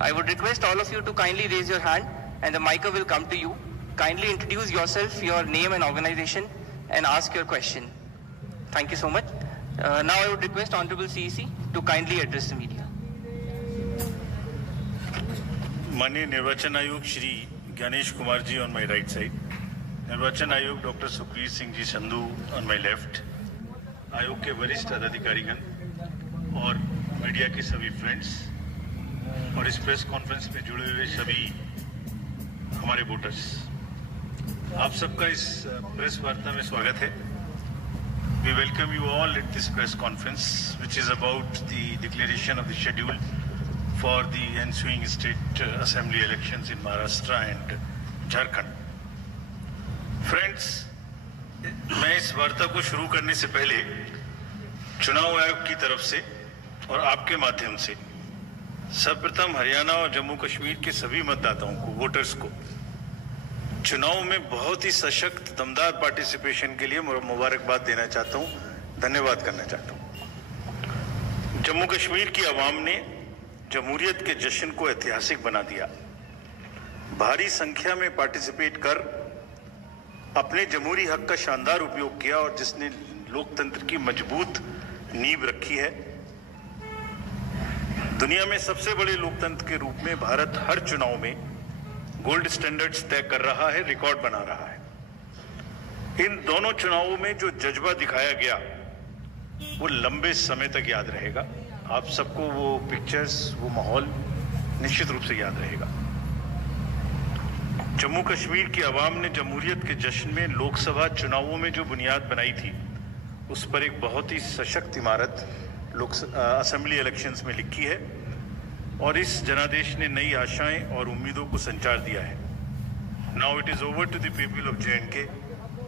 I would request all of you to kindly raise your hand and the mic will come to you. Kindly introduce yourself, your name and organization, and ask your question. Thank you so much. Now I would request Honorable CEC to kindly address the media. माननीय निर्वाचन आयोग Shri Gyanesh Kumar ji on my right side, निर्वाचन आयोग doctor Sukhbir Singh ji Sandhu on my left, आयोग के वरिष्ठ पदाधिकारीगण और media के सभी फ्रेंड्स और इस प्रेस कॉन्फ्रेंस में जुड़े हुए सभी हमारे वोटर्स, आप सबका इस प्रेस वार्ता में स्वागत है। We welcome you all at this press conference, which is about the declaration of the schedule for the ensuing state assembly elections in Maharashtra and Jharkhand. Friends, मैं इस वार्ता को शुरू करने से पहले चुनाव आयोग की तरफ से और आपके माध्यम से सर्वप्रथम हरियाणा और जम्मू कश्मीर के सभी मतदाताओं को, वोटर्स को चुनाव में बहुत ही सशक्त दमदार पार्टिसिपेशन के लिए मुबारकबाद देना चाहता हूं, धन्यवाद करना चाहता हूं। जम्मू कश्मीर की आवाम ने जमहूरियत के जश्न को ऐतिहासिक बना दिया। भारी संख्या में पार्टिसिपेट कर अपने जमहूरी हक का शानदार उपयोग किया और जिसने लोकतंत्र की मजबूत नींव रखी है। दुनिया में सबसे बड़े लोकतंत्र के रूप में भारत हर चुनाव में गोल्ड स्टैंडर्ड्स तय कर रहा है, रिकॉर्ड बना रहा है। इन दोनों चुनावों में जो जज्बा दिखाया गया वो लंबे समय तक याद रहेगा। आप सबको वो पिक्चर्स, वो माहौल निश्चित रूप से याद रहेगा। जम्मू कश्मीर की आवाम ने जमहूरियत के जश्न में लोकसभा चुनावों में जो बुनियाद बनाई थी, उस पर एक बहुत ही सशक्त इमारत असेंबली इलेक्शंस में लिखी है और इस जनादेश ने नई आशाएं और उम्मीदों को संचार दिया है। Now it is over to the people of J&K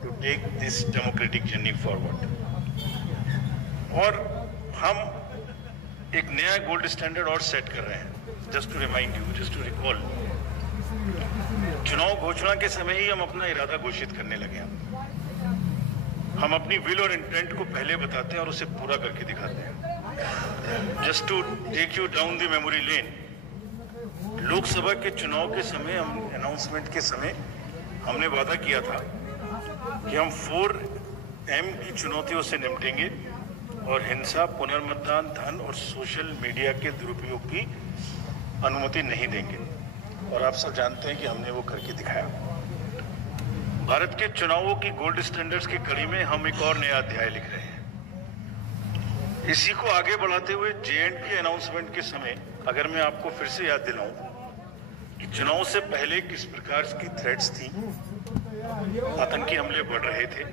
to take this democratic journey forward. और हम एक नया गोल्ड स्टैंडर्ड और सेट कर रहे हैं। Just to remind you, just to recall, चुनाव घोषणा के समय ही हम अपना इरादा घोषित करने लगे हैं। हम अपनी विल और इंटेंट को पहले बताते हैं और उसे पूरा करके दिखाते हैं। Just to take you down the memory lane, Lok Sabha के चुनाव के समय, हम अनाउंसमेंट के समय हमने वादा किया था कि हम 4M की चुनौतियों से निपटेंगे और हिंसा, पुनर्मतदान, धन और सोशल मीडिया के दुरुपयोग की अनुमति नहीं देंगे। और आप सब जानते हैं कि हमने वो करके दिखाया। भारत के चुनावों की गोल्ड स्टैंडर्ड्स की कड़ी में हम एक और नया अध्याय लिख रहे हैं। इसी को आगे बढ़ाते हुए J&K अनाउंसमेंट के समय अगर मैं आपको फिर से याद दिलाऊं कि चुनाव से पहले किस प्रकार की थ्रेट्स थी, आतंकी हमले बढ़ रहे थे।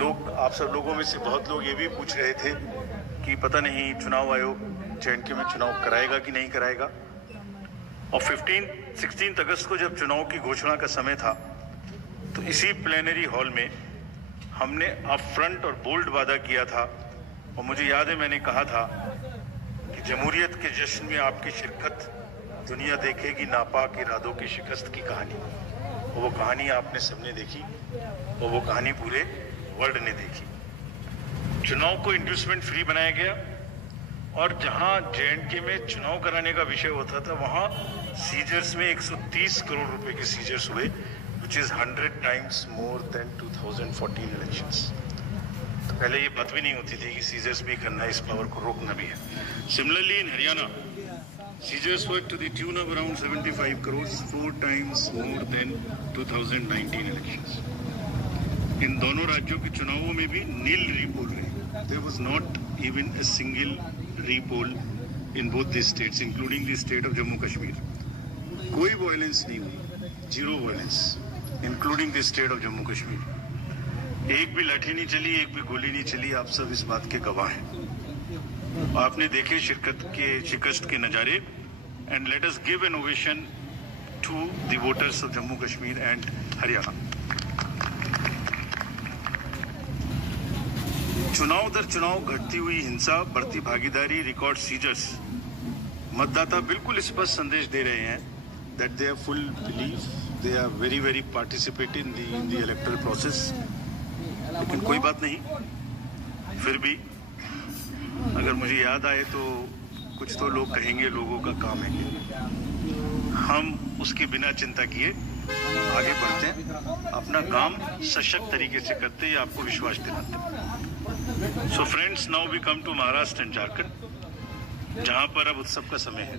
लोग, आप सब लोगों में से बहुत लोग ये भी पूछ रहे थे कि पता नहीं चुनाव आयोग J&K में चुनाव कराएगा कि नहीं कराएगा। और 16 अगस्त को जब चुनाव की घोषणा का समय था तो इसी प्लेनरी हॉल में हमने अप फ्रंट और बोल्ड वादा किया था। और मुझे याद है मैंने कहा था कि जमहूरियत के जश्न में आपकी शिरकत दुनिया देखेगी नापाक इरादों की शिकस्त की कहानी। और वो कहानी आपने सबने देखी और वो कहानी पूरे वर्ल्ड ने देखी। चुनाव को इंड्यूसमेंट फ्री बनाया गया और जहां J&K में चुनाव कराने का विषय होता था, वहां सीजर्स में 130 करोड़ रुपए के सीजर्स हुए, which is 100 times more than 2014 elections। तो पहले ये बात भी नहीं होती थी कि सीजर्स भी करना है, इस पावर को रोकना भी है। Similarly in Haryana, seizures were to the tune of around 75 crore, 4 times more than 2019 elections। इन दोनों राज्यों के चुनावों में भी नील रीपोल रही। There was not even a single repoll in both these states, including the state of Jammu Kashmir। कोई violence नहीं हुई, zero violence, including the state of Jammu Kashmir. एक भी लाठी नहीं चली, एक भी गोली नहीं चली। आप सब इस बात के गवाह हैं। आपने देखे शिकस्त के नजारे। And let us give an ovation to the voters of Jammu Kashmir and Haryana. चुनाव दर चुनाव घटती हुई हिंसा, बढ़ती भागीदारी, रिकॉर्ड सीजर्स, मतदाता बिल्कुल स्पष्ट संदेश दे रहे हैं that they are full belief, they are very participating in the electoral process। लेकिन कोई बात नहीं, फिर भी अगर मुझे याद आए तो कुछ तो लोग कहेंगे लोगों का काम है, हम उसके बिना चिंता किए आगे बढ़ते हैं, अपना काम सशक्त तरीके से करते हैं, आपको विश्वास दिलाते हैं। So friends, now we come to Maharashtra and Jharkhand, जहां पर अब उत्सव का समय है।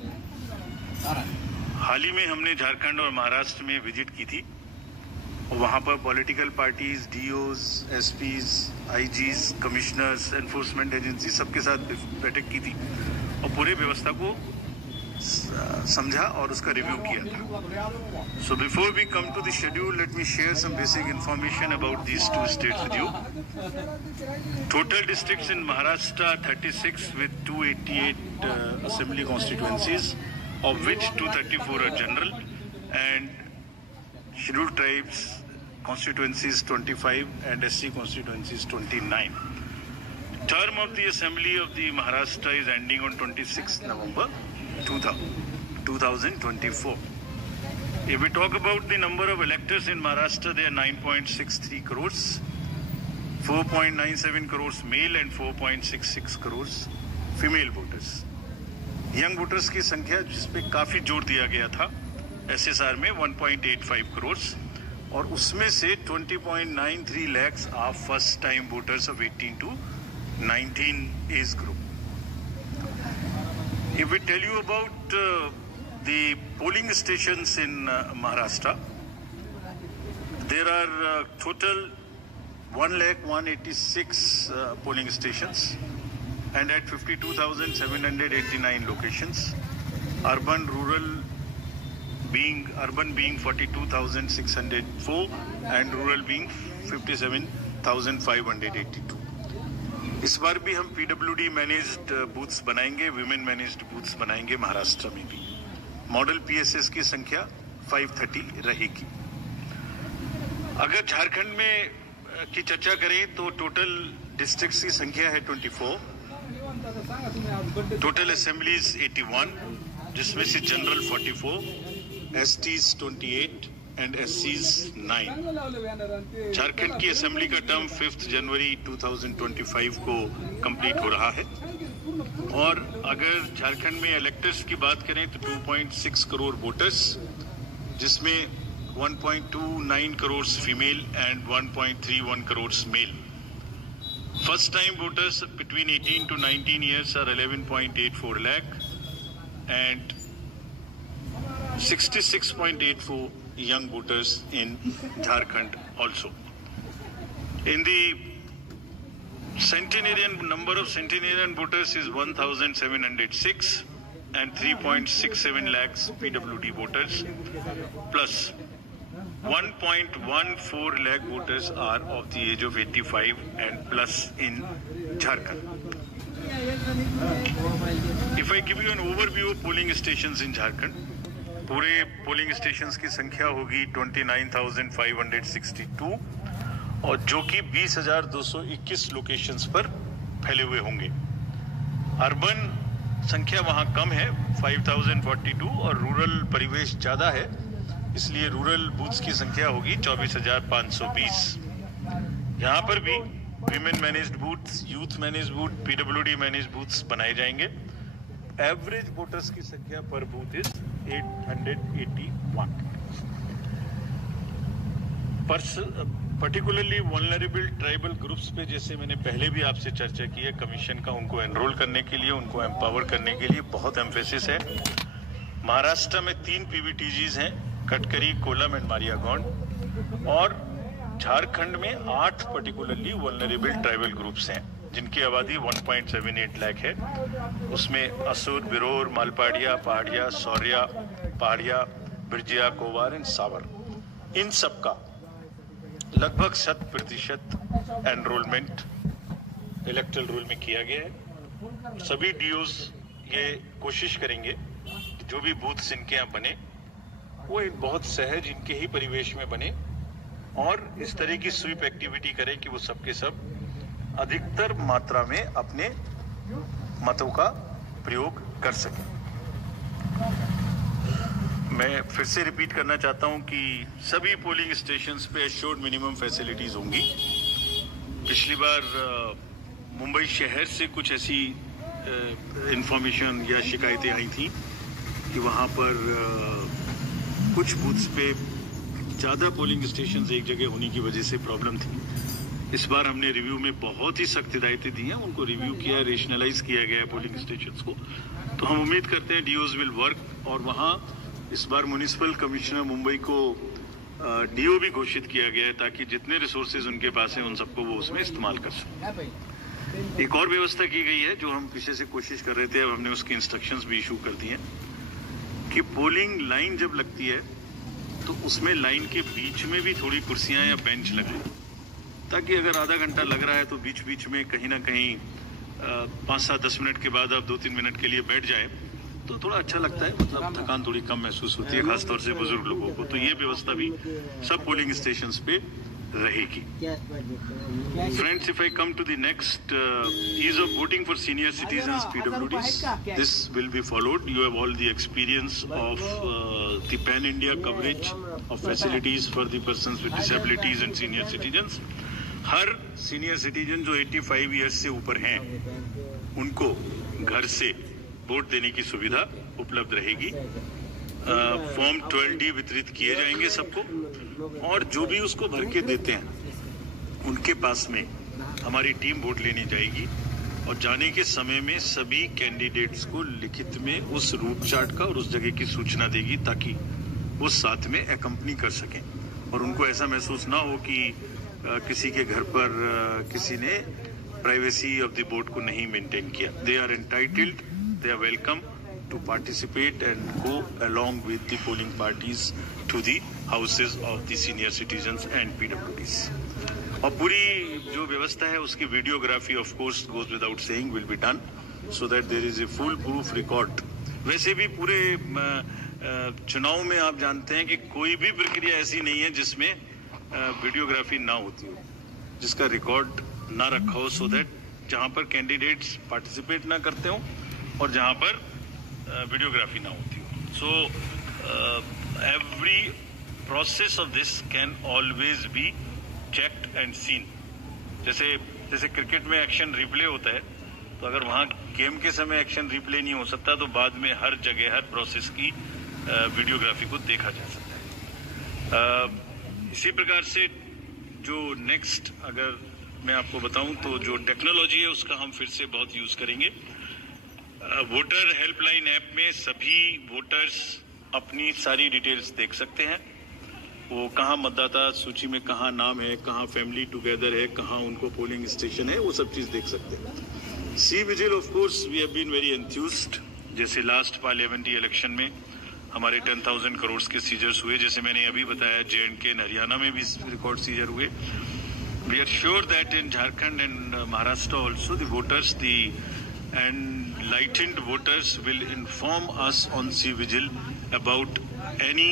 हाल ही में हमने झारखंड और महाराष्ट्र में विजिट की थी और वहां पर political parties, DOs, SPs, IGs, commissioners, enforcement agency सबके साथ बैठक की थी और पूरी व्यवस्था को समझा और उसका रिव्यू किया था। So before we come to the schedule, let me share some basic information about these two states with you. Total districts in Maharashtra 36 with 288 assembly constituencies, of which 234 are general and scheduled tribes constituencies 25 and SC constituencies 29. Term of the assembly of the Maharashtra is ending on 26th November 2024. If we talk about the number of electors in Maharashtra, they are 9.63 crores, 4.97 crores male and 4.66 crores female voters. Young voters की संख्या जिस पे काफी जोर दिया गया था SSR में 1.85 करोड़ और उसमें से 20.93 lakhs are first time voters of 18 to 19 age group. If we tell you about the polling stations in Maharashtra, there are total 1,186 polling stations and at 52,789 locations. Urban being 42,604 and rural being 57,582. इस बार भी हम PWD managed booths बनाएंगे, women managed booths बनाएंगे महाराष्ट्र में भी। Model PSS की संख्या 530 रहेगी। अगर झारखंड में की चर्चा करें तो टोटल डिस्ट्रिक्ट्स की संख्या है 24, टोटल असेंबलीज 81, जिसमें से जनरल 44, एसटीज 28 एंड एससीज 9। झारखंड की असेंबली का टर्म 5 जनवरी 2025 को कंप्लीट हो रहा है और अगर झारखंड में इलेक्टर्स की बात करें तो 2.6 करोड़ वोटर्स, जिसमें 1.29 crore female and 1.31 crore male. First time voters between 18 to 19 years are 11.84 lakh and 66.84 young voters in Jharkhand also. In the centenarian, number of centenarian voters is 1,706 and 3.67 lakhs PWD voters plus 1.14 lakh voters are of the age of 85 and plus in Jharkhand. If I give you an overview of polling stations in Jharkhand, पूरे polling stations की संख्या होगी 29,562 और जो कि 20,221 locations पर फैले हुए होंगे। अर्बन संख्या वहां कम है 5,042 और रूरल परिवेश ज्यादा है, इसलिए रूरल बूथ्स की संख्या होगी 24,520। यहाँ पर भी women managed booths, youth managed booth, PWD managed booths बनाए जाएंगे। एवरेज वोटर्स की संख्या पर booth is 881। Particularly vulnerable tribal groups पे जैसे मैंने पहले भी आपसे चर्चा की है, कमीशन का उनको एनरोल करने के लिए, उनको एम्पावर करने के लिए बहुत एम्फेसिस है। महाराष्ट्र में 3 पीवीटीजीज हैं, कटकरी, कोलम एंड मारियागौंड, और झारखंड में 8 पर्टिकुलरली वल्नरेबल ट्राइबल ग्रुप्स हैं जिनकी आबादी 1.78 लाख है। उसमें असुर, बिरोर, मालपाड़िया, पहाड़िया, सौर्या, पहाड़िया, बिरजिया, कोवार एंड सावर, इन सब का लगभग 100% एनरोलमेंट इलेक्टरल रोल में किया गया है। सभी डीओज ये कोशिश करेंगे कि जो भी बूथ्स इनके यहाँ बने वो बहुत सहज इनके ही परिवेश में बने और इस तरह की स्वीप एक्टिविटी करें कि वो सबके सब अधिकतर मात्रा में अपने मतों का प्रयोग कर सकें। मैं फिर से रिपीट करना चाहता हूं कि सभी पोलिंग स्टेशंस पे एश्योर्ड मिनिमम फैसिलिटीज होंगी। पिछली बार मुंबई शहर से कुछ ऐसी इंफॉर्मेशन या शिकायतें आई थी कि वहाँ पर कुछ बूथ्स पे ज़्यादा पोलिंग स्टेशंस एक जगह होने की वजह से प्रॉब्लम थी। इस बार हमने रिव्यू में बहुत ही सख्त हिदायतें दी हैं, उनको रिव्यू किया, रेशनलाइज किया गया है पोलिंग स्टेशंस को। तो हम उम्मीद करते हैं डीओज विल वर्क। और वहाँ इस बार म्युनिसिपल कमिश्नर मुंबई को डीओ भी घोषित किया गया है ताकि जितने रिसोर्सेज उनके पास हैं उन सबको वो उसमें इस्तेमाल कर सकें। एक और व्यवस्था की गई है जो हम पीछे से कोशिश कर रहे थे, अब हमने उसकी इंस्ट्रक्शंस भी इशू कर दिए कि पोलिंग लाइन जब लगती है तो उसमें लाइन के बीच में भी थोड़ी कुर्सियां या बेंच लगाएं, ताकि अगर आधा घंटा लग रहा है तो बीच बीच में कहीं ना कहीं 5-7-10 मिनट के बाद आप 2-3 मिनट के लिए बैठ जाए तो थोड़ा अच्छा लगता है, मतलब थकान थोड़ी कम महसूस होती है, खासतौर से बुजुर्ग लोगों को। तो ये व्यवस्था भी सब पोलिंग स्टेशंस पे रहेगी। Friends, if I come to the next ease of voting for senior citizens PWDs, this will be followed. You have all the experience of the pan-India coverage of facilities for the persons with disabilities and senior citizens. Her senior citizen जो 85 years से ऊपर हैं, उनको घर से vote देने की सुविधा उपलब्ध रहेगी। फॉर्म 12D वितरित किए जाएंगे सबको, और जो भी उसको भर के देते हैं उनके पास में हमारी टीम वोट लेने जाएगी और जाने के समय में सभी कैंडिडेट्स को लिखित में उस रूट चार्ट का और उस जगह की सूचना देगी ताकि वो साथ में एकम्पनी कर सकें और उनको ऐसा महसूस ना हो कि किसी के घर पर किसी ने प्राइवेसी ऑफ द वोट को नहीं मेंटेन किया। They are entitled, they are welcome to participate and go along with the polling parties to the houses of the senior citizens and PWDs. और पूरी जो व्यवस्था है उसकी videography of course goes without saying will be done so that there is a full proof record. वैसे भी पूरे चुनाव में आप जानते हैं कि कोई भी प्रक्रिया ऐसी नहीं है जिसमें वीडियोग्राफी ना होती हो, जिसका रिकॉर्ड ना रखा हो, so that जहां पर कैंडिडेट्स पार्टिसिपेट ना करते हो और जहां पर वीडियोग्राफी ना होती हो। So every process of this can always be checked and seen. जैसे क्रिकेट में एक्शन रिप्ले होता है, तो अगर वहां गेम के समय एक्शन रिप्ले नहीं हो सकता तो बाद में हर जगह हर प्रोसेस की वीडियोग्राफी को देखा जा सकता है। इसी प्रकार से जो नेक्स्ट अगर मैं आपको बताऊं तो जो टेक्नोलॉजी है उसका हम फिर से बहुत यूज करेंगे। वोटर हेल्पलाइन ऐप में सभी वोटर्स अपनी सारी डिटेल्स देख सकते हैं, वो कहाँ मतदाता सूची में कहाँ नाम है, कहाँ फैमिली टुगेदर है, कहाँ उनको पोलिंग स्टेशन है, वो सब चीज देख सकते हैं। CVIGIL of course we have been very enthused. जैसे लास्ट पार्लियामेंट्री इलेक्शन में हमारे 10,000 करोड़ के सीजर्स हुए, जैसे मैंने अभी बताया J&K एंड हरियाणा में भी रिकॉर्ड सीजर हुए। We are sure that in Jharkhand and Maharashtra also the voters enlightened voters will inform us on C-Vigil about any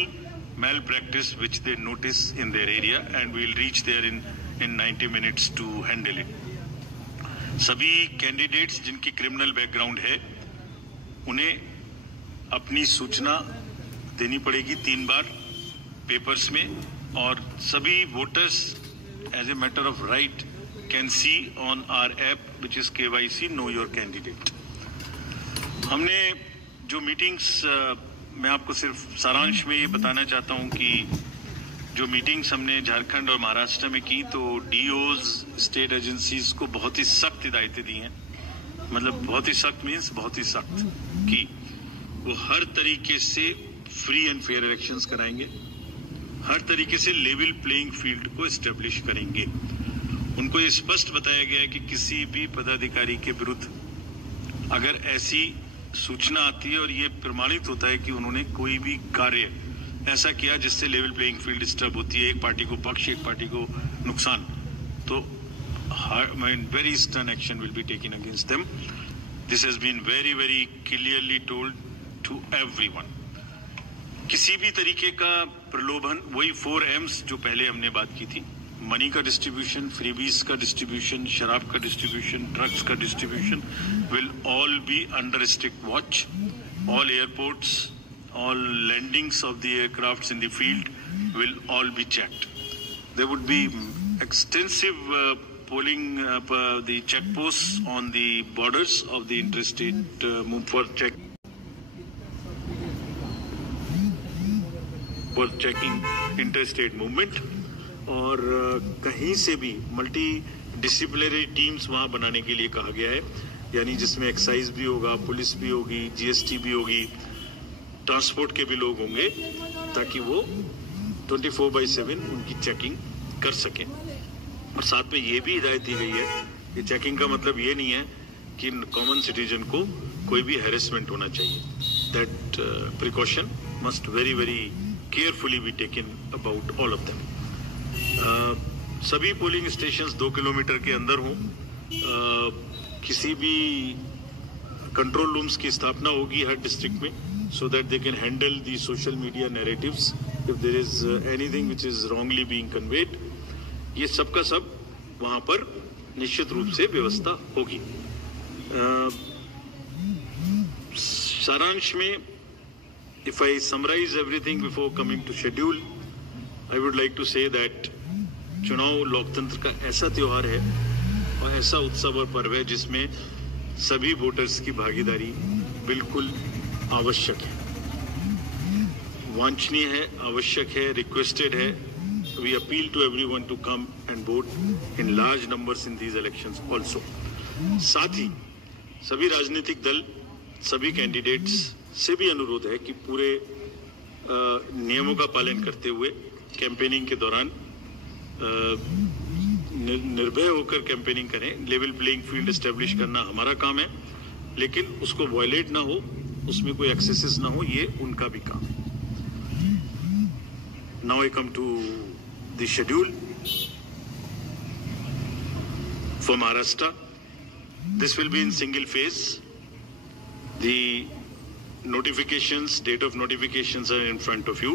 malpractice which they notice in their area and we will reach there in 90 minutes to handle it. सभी candidates जिनकी criminal background है उन्हें अपनी सूचना देनी पड़ेगी 3 बार papers में, और सभी voters as a matter of right can see on our app which is KYC Know Your Candidate. हमने जो मीटिंग्स, मैं आपको सिर्फ सारांश में ये बताना चाहता हूँ कि जो मीटिंग्स हमने झारखंड और महाराष्ट्र में की तो डीओज स्टेट एजेंसीज को बहुत ही सख्त हिदायतें दी हैं, मतलब बहुत ही सख्त मीन्स बहुत ही सख्त कि वो हर तरीके से फ्री एंड फेयर इलेक्शंस कराएंगे, हर तरीके से लेवल प्लेइंग फील्ड को एस्टेब्लिश करेंगे। उनको ये स्पष्ट बताया गया है कि किसी भी पदाधिकारी के विरुद्ध अगर ऐसी सूचना आती है और ये प्रमाणित होता है कि उन्होंने कोई भी कार्य ऐसा किया जिससे लेवल प्लेइंग फील्ड डिस्टर्ब होती है, एक पार्टी को पक्ष एक पार्टी को नुकसान, तो very stern action will be taken against them. This has been very very clearly told to everyone. किसी भी तरीके का प्रलोभन, वही 4 M's जो पहले हमने बात की थी, मनी का डिस्ट्रीब्यूशन, फ्रीबीज का डिस्ट्रीब्यूशन, शराब का डिस्ट्रीब्यूशन, ड्रग्स का distribution will all be under strict watch. All airports, all landings of the aircrafts in the field will all be checked. There would be extensive polling, the checkposts on the borders of the interstate for checking interstate movement, और कहीं से भी multi disciplinary teams वहां बनाने के लिए कहा गया है, यानी जिसमें एक्साइज भी होगा, पुलिस भी होगी, जीएसटी भी होगी, ट्रांसपोर्ट के भी लोग होंगे, ताकि वो 24/7 उनकी चेकिंग कर सकें। और साथ में ये भी हिदायत दी गई है कि चेकिंग का मतलब ये नहीं है कि कॉमन सिटीजन को कोई भी हैरेसमेंट होना चाहिए। That precaution must very very carefully be taken about all of them. सभी पोलिंग स्टेशंस 2 किलोमीटर के अंदर हों। किसी भी कंट्रोल रूम्स की स्थापना होगी हर डिस्ट्रिक्ट में, so that they can handle the social media narratives if there is anything which is wrongly being conveyed। ये सब का सब वहां पर निश्चित रूप से व्यवस्था होगी। सारांश में, if I summarize everything before coming to schedule, I would like to say that चुनाव लोकतंत्र का ऐसा त्योहार है और ऐसा उत्सव और पर्व है जिसमें सभी वोटर्स की भागीदारी बिल्कुल आवश्यक है, वांछनीय है, आवश्यक है, रिक्वेस्टेड है। We appeal to everyone to come and vote in large numbers in these elections also. साथ ही सभी राजनीतिक दल, सभी कैंडिडेट्स से भी अनुरोध है कि पूरे नियमों का पालन करते हुए कैंपेनिंग के दौरान निर्भय होकर कैंपेनिंग करें। लेवल प्लेइंग फील्ड एस्टेब्लिश करना हमारा काम है, लेकिन उसको वायलेट ना हो, उसमें कोई एक्सेसेस ना हो, ये उनका भी काम है। Now I come to the schedule for Maharashtra. This will be in single phase. The notifications, date of notifications are in front of you.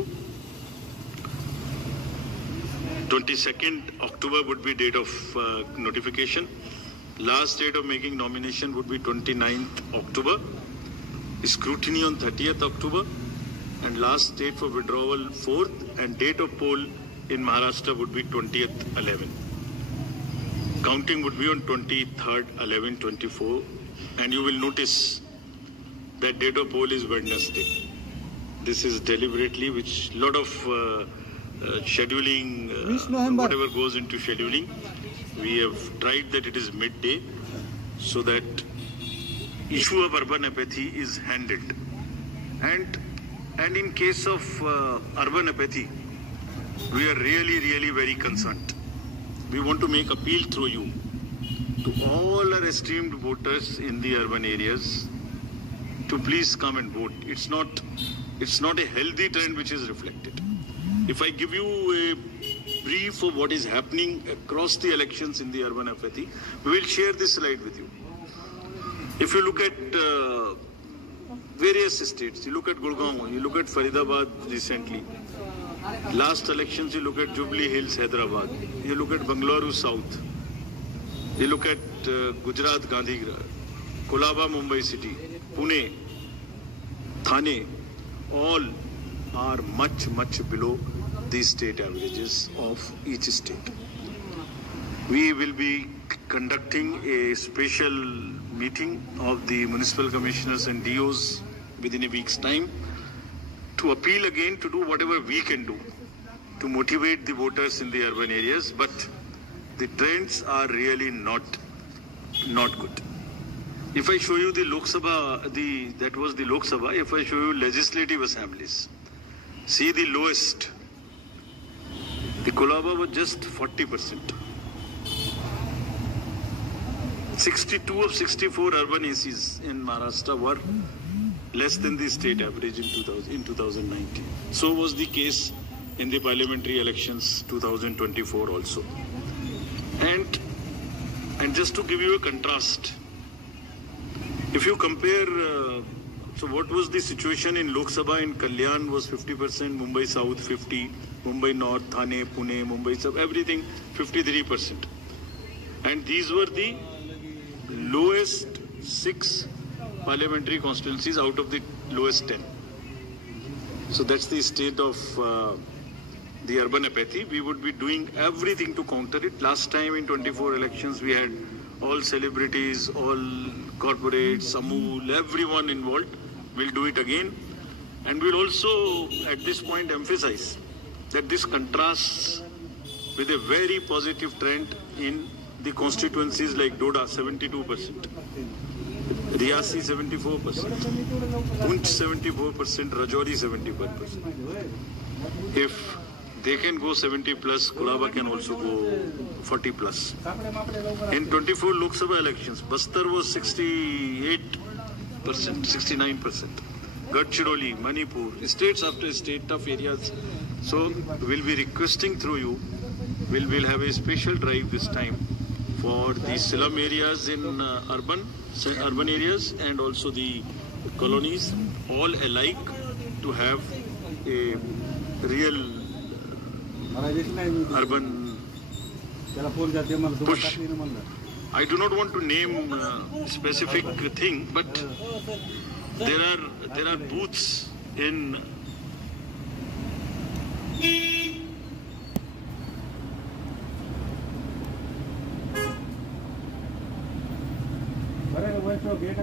22nd October would be date of notification. Last date of making nomination would be 29th October. Scrutiny on 30th October, and last date for withdrawal 4th, and date of poll in Maharashtra would be 20th 11. Counting would be on 23rd 11/24, and you will notice that date of poll is Wednesday. This is deliberately, which lot of scheduling, whatever goes into scheduling, we have tried that it is midday, so that issue of urban apathy is handled. And in case of urban apathy, we are really very concerned. We want to make appeal through you to all our esteemed voters in the urban areas to please come and vote. It's not a healthy trend which is reflected. If I give you a brief of what is happening across the elections in the urban apathy, we will share this slide with you. If you look at various states, you look at Gurgaon, you look at Faridabad recently. Last elections, you look at Jubilee Hills, Hyderabad. You look at Bangalore South. You look at Gujarat, Gandhigram, Kolaba, Mumbai City, Pune, Thane, all are much below the state averages of each state. We will be conducting a special meeting of the municipal commissioners and DOs within a week's time to appeal again to do whatever we can do to motivate the voters in the urban areas, but the trends are really not good. If I show you the Lok Sabha, that was the Lok Sabha. If I show you legislative assemblies, see the lowest. The Kolaba was just 40%. 62 of 64 urban ACs in Maharashtra were less than the state average in 2019. So was the case in the parliamentary elections 2024 also. And just to give you a contrast, if you compare, so what was the situation in Lok Sabha in Kalyan was 50%, Mumbai South 50%, Mumbai North, Thane, Pune, Mumbai South, everything 53%. And these were the lowest 6 parliamentary constituencies out of the lowest 10. So that's the state of the urban apathy. We would be doing everything to counter it. Last time in 24 elections, we had all celebrities, all corporates, Amul, everyone involved. We'll do it again. And we'll also, at this point, emphasize that this contrasts with a very positive trend in the constituencies like Doda, 72%, Riyasi, 74%, Poonch, 74%, Rajouri, 74%. If they can go 70 plus, Kolaba can also go 40 plus. In 24 Lok Sabha elections, Bastar was 68%, 69%. Gadchiroli, Manipur, states after state, tough areas. So we'll be requesting through you, we'll have a special drive this time for the slum areas in urban areas and also the colonies, all alike, to have a real urban push. I do not want to name specific thing, but there are booths in gate